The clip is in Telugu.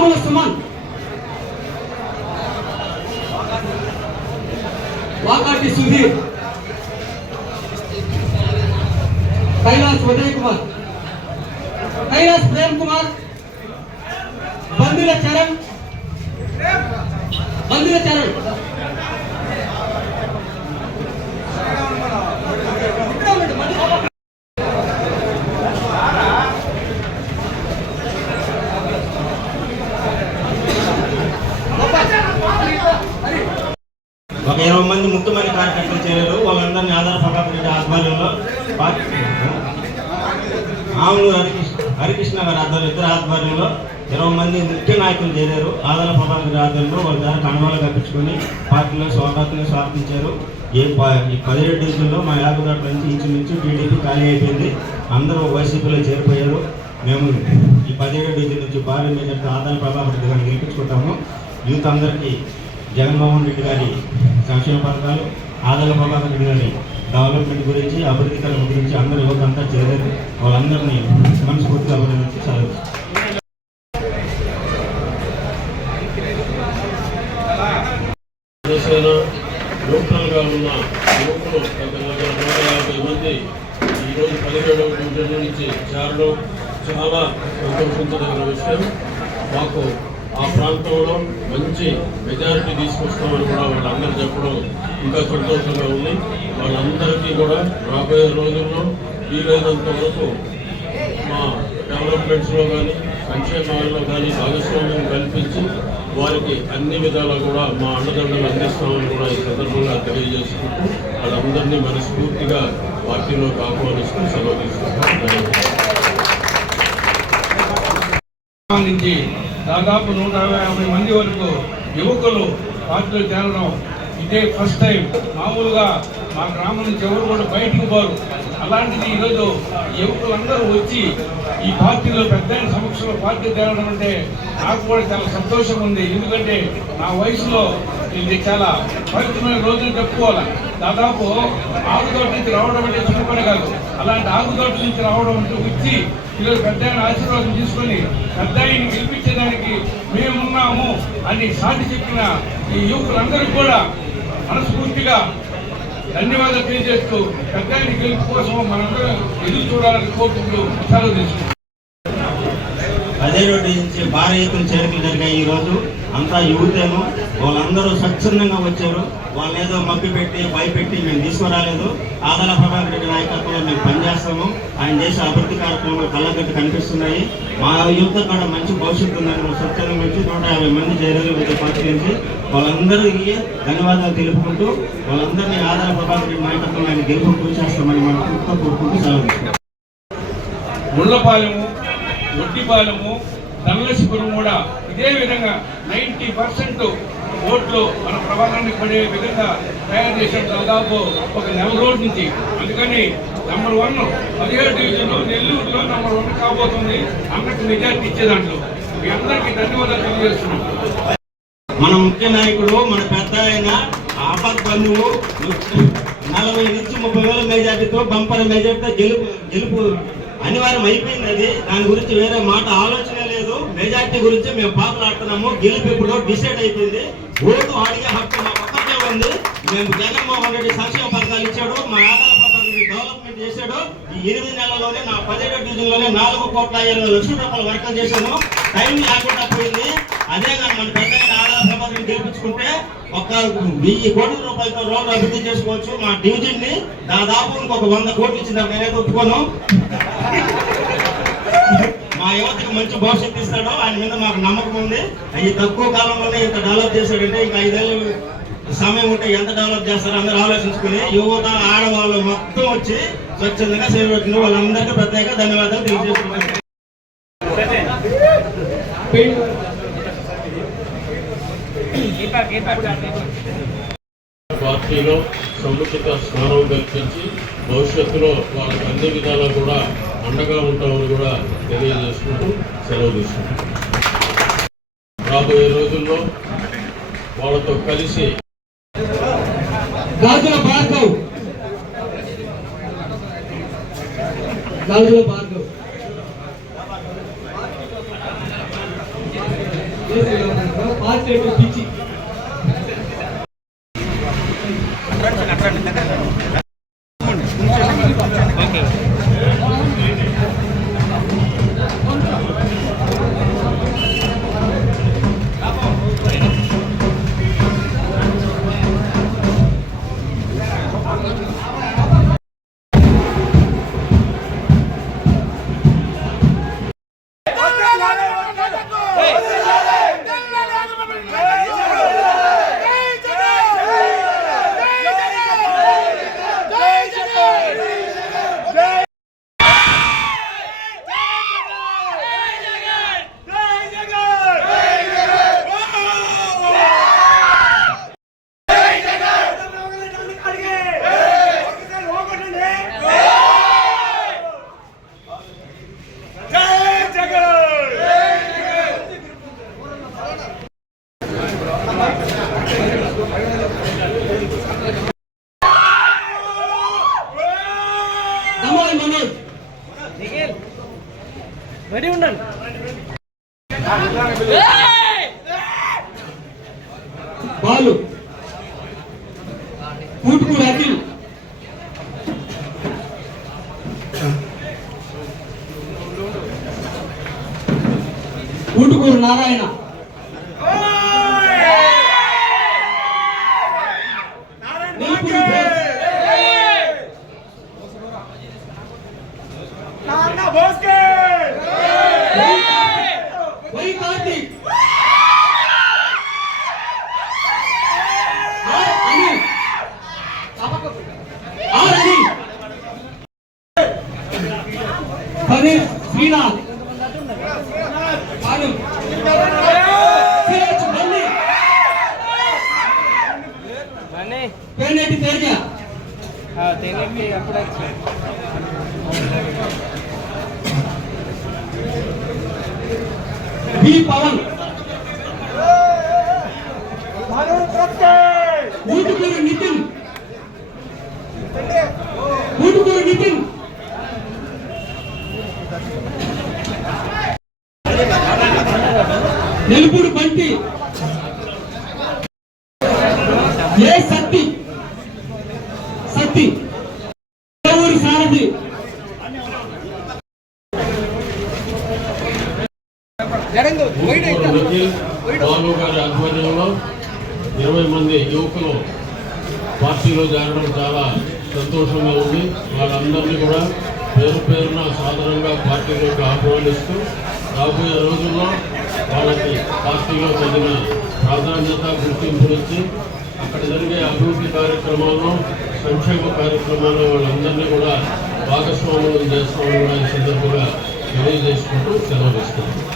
రాముల సుమన్, వాకాటి సుధీర్, కైలాస్ ఉదయ్ కుమార్, కైలాస్ ప్రేమ్ కుమార్, బంధుల చరణ్, ఒక 20 మంది ముఖ్యమైన కార్యకర్తలు చేరారు. వాళ్ళందరినీ ఆధార ప్రభాకర్ రెడ్డి ఆధ్వర్యంలో ఆవులు హరికృష్ణ గారి ఇద్దరు ఆధ్వర్యంలో 20 మంది ముఖ్య నాయకులు చేరారు. ఆధార ప్రభాకర్ రెడ్డి ఆధ్వర్యంలో వాళ్ళ ద్వారా కణవాలు కప్పించుకొని పార్టీలో స్వాగతించారు. ఈ 17 డివిజన్లో మా యాదవదాట్ల నుంచి ఇంచుమించు టీడీపీ ఖాళీ అయిపోయింది. అందరూ వైసీపీలో చేరిపోయారు. మేము ఈ 17 డివిజన్ నుంచి భారీ మెజార్టీ ఆధార ప్రభాకర్ రెడ్డి గారిని గెలిపించుకుంటాము. యూత్ అందరికీ జగన్మోహన్ రెడ్డి గారి సంక్షేమ పథకాలు, ఆదాల ప్రభాకర్ రెడ్డి గారి డెవలప్మెంట్ గురించి, అభివృద్ధి గురించి అందరూ యువత అంతా చేరారు. వాళ్ళందరినీ మనస్ఫూర్తిగా అభినందించి చదువు. న్యూట్రల్గా ఉన్న యువకులు 150 మంది ఈరోజు 17వ డివిజన్ నుంచి చేరడం చాలా సంతోషించదగిన విషయం. మాకు ఆ ప్రాంతంలో మంచి మెజారిటీ తీసుకొస్తామని కూడా వాళ్ళందరూ చెప్పడం ఇంకా సంతోషంగా ఉంది. వాళ్ళందరికీ కూడా రాబోయే రోజుల్లో వీలైనంత వరకు మా డెవలప్మెంట్స్లో కానీ సంక్షేమాల్లో కానీ భాగస్వామ్యం కల్పించి వారికి అన్ని విధాలా కూడా మా అండదండలు అందిస్తామని కూడా ఈ సందర్భంగా తెలియజేసుకుంటూ వాళ్ళందరినీ మనస్ఫూర్తిగా పార్టీలోకి ఆహ్వానిస్తూ సెలవు తీసుకుంటాం. దాదాపు 150 మంది వరకు యువకులు పార్టీలో చేరడం ఇదే ఫస్ట్ టైం. మామూలుగా మా గ్రామం నుంచి ఎవరు కూడా బయటకు పోరు. అలాంటిది ఈరోజు యువకులందరూ వచ్చి ఈ పార్టీలో పెద్ద సమక్షంలో పార్టీ చేరడం అంటే నాకు కూడా చాలా సంతోషం ఉంది. ఎందుకంటే నా వయసులో ఇది చాలా పవిత్రమైన రోజులు చెప్పుకోవాలి. దాదాపు ఆగుతోట నుంచి రావడం అంటే చిన్నపడి కాదు. అలాంటి ఆగుతోట నుంచి రావడం అంటే వచ్చి ఈరోజు పెద్ద ఆశీర్వాదం తీసుకొని పెద్ద గెలిపించడానికి మేమున్నాము అని సాటి చెప్పిన ఈ యువకులందరికీ కూడా మనస్ఫూర్తిగా ధన్యవాదాలు తెలియజేస్తూ పెద్ద గెలుపు కోసం మనందరం ఎదురు చూడాలని కోరుకుంటూ సెలవు తీసుకుంటాం. 17 నుంచి భారీ ఎత్తున చేరికలు జరిగాయి. ఈరోజు అంతా యువతేమో వాళ్ళందరూ స్వచ్ఛందంగా వచ్చారు. వాళ్ళు ఏదో మబ్బి పెట్టి భయపెట్టి మేము తీసుకురాలేదు. ఆదాల ప్రభాకర్ రెడ్డి నాయకత్వంలో మేము పనిచేస్తాము. ఆయన చేసే అభివృద్ధి కార్యక్రమాలు కళ్ళగట్టు కనిపిస్తున్నాయి. మా యువత కూడా మంచి భవిష్యత్తు ఉందని స్వచ్ఛంగా నుంచి 150 మంది చేరారు వివిధ పార్టీ నుంచి. వాళ్ళందరికీ ధన్యవాదాలు తెలుపుకుంటూ వాళ్ళందరినీ ఆదాల ప్రభాకర్ రెడ్డి నాయకత్వంలో ఆయన గెలుపు కృషి చేస్తామని మనం కోరుకుంటూ సెలవు. ముళ్ళపాలెము, ఒడ్డిపాలెము, ధనలక్ష్మీపురం కూడా ఇదే విధంగా 90% ఓట్లు మన ప్రభాకానికి పడే విధంగా తయారు చేసిన దాదాపు ఒక నెల రోజు నుంచి. అందుకని నెంబర్ 1 17 డివిజన్లో నెల్లూరులో నెంబర్ 1 కాబోతుంది. అందరికి మెజార్టీ ఇచ్చే దాంట్లో మీ అందరికీ ధన్యవాదాలు తెలియజేస్తున్నాం. మన ముఖ్య నాయకుడు, మన పెద్ద ఆయన ఆపత్ బంధువు 40 నుంచి 30 వేల మెజార్టీతో బంపర్ మెజార్టీతో గెలుపు అనివార్యం అయిపోయింది. అది దాని గురించి వేరే మాట ఆలోచన లేదు. మెజార్టీ గురించి మేము పాటలాడుతున్నాము. గెలుపు ఇప్పుడు డిసైడ్ అయిపోయింది. ఓటు అడిగే హక్కు మా పక్కనే ఉంది. మేము జగన్మోహన్ రెడ్డి సంక్షేమ పథకాలు ఇచ్చాడు, మా ఆదాయ పథకాలు డెవలప్మెంట్ చేశాడు. ఈ 8 నెలల్లోనే నా 17 డివిజన్లోనే 4,20,00,000 వర్కం చేశాను. టైం లేకుండా పోయింది. అదే కానీ మన పెద్ద ఆదాయ ప్రభావం గెలిపించుకుంటే 1,000 కోట్ల రూపాయలతో రోడ్డు అభివృద్ధి చేసుకోవచ్చు. మా డివిజన్ ని దాదాపు ఇంకొక 100 కోట్లు ఇచ్చిందాం. నేనైతే ఒప్పుకోను. మా యువతకు మంచి భవిష్యత్తు ఇస్తాడు. ఆయన మీద మాకు నమ్మకం ఉంది. అవి తక్కువ కాలంలోనే ఇంత డెవలప్ చేశాడంటే ఇంకా 5 ఏళ్ళు సమయం ఉంటే ఎంత డెవలప్ చేస్తారో అందరూ ఆలోచించుకుని యువత ఆడవాళ్ళు మొత్తం వచ్చి స్వచ్ఛందంగా సేవ పెట్టిన వాళ్ళందరికీ ప్రత్యేక ధన్యవాదాలు తెలియజేస్తున్నాను. పార్టీలో సముచిత స్థానం కల్పించి భవిష్యత్తులో వాళ్ళకి అన్ని విధాలా కూడా అండగా ఉంటామని కూడా తెలియజేసుకుంటూ సెలవు తీసుకుంటాం. రాబోయే రోజుల్లో వాళ్ళతో కలిసి గాజుల భార్గవ్ పార్టీ అంటే పిచ్చి. రెడీ ఉండండి. బాలు కూటుకూరు అఖిల్ కూటుకూరు నారాయణ నెలపూరు వై కార్తీక్ కనీర్ శ్రీనాథ్ పేనేటి తేజ బి పవన్ ఊటుకూరు నితిన్ నెలపూరు బంటి ఏ సత్తి ఊరు సారథి బాలు గారి ఆధ్వర్యంలో 20 మంది యువకులు పార్టీలో చేరడం చాలా సంతోషంగా ఉంది. వాళ్ళందరినీ కూడా పేరు పేరున సాధారణంగా పార్టీలోకి ఆహ్వానిస్తూ రాబోయే రోజుల్లో వాళ్ళకి పార్టీలో తగిన ప్రాధాన్యత గుర్తింపునిచ్చి అక్కడ జరిగే అభివృద్ధి కార్యక్రమాల్లో సంక్షేమ కార్యక్రమాల్లో వాళ్ళందరినీ కూడా భాగస్వామ్యం చేస్తామని కూడా ఈ సందర్భంగా తెలియజేసుకుంటూ సెలవు ఇస్తున్నాం.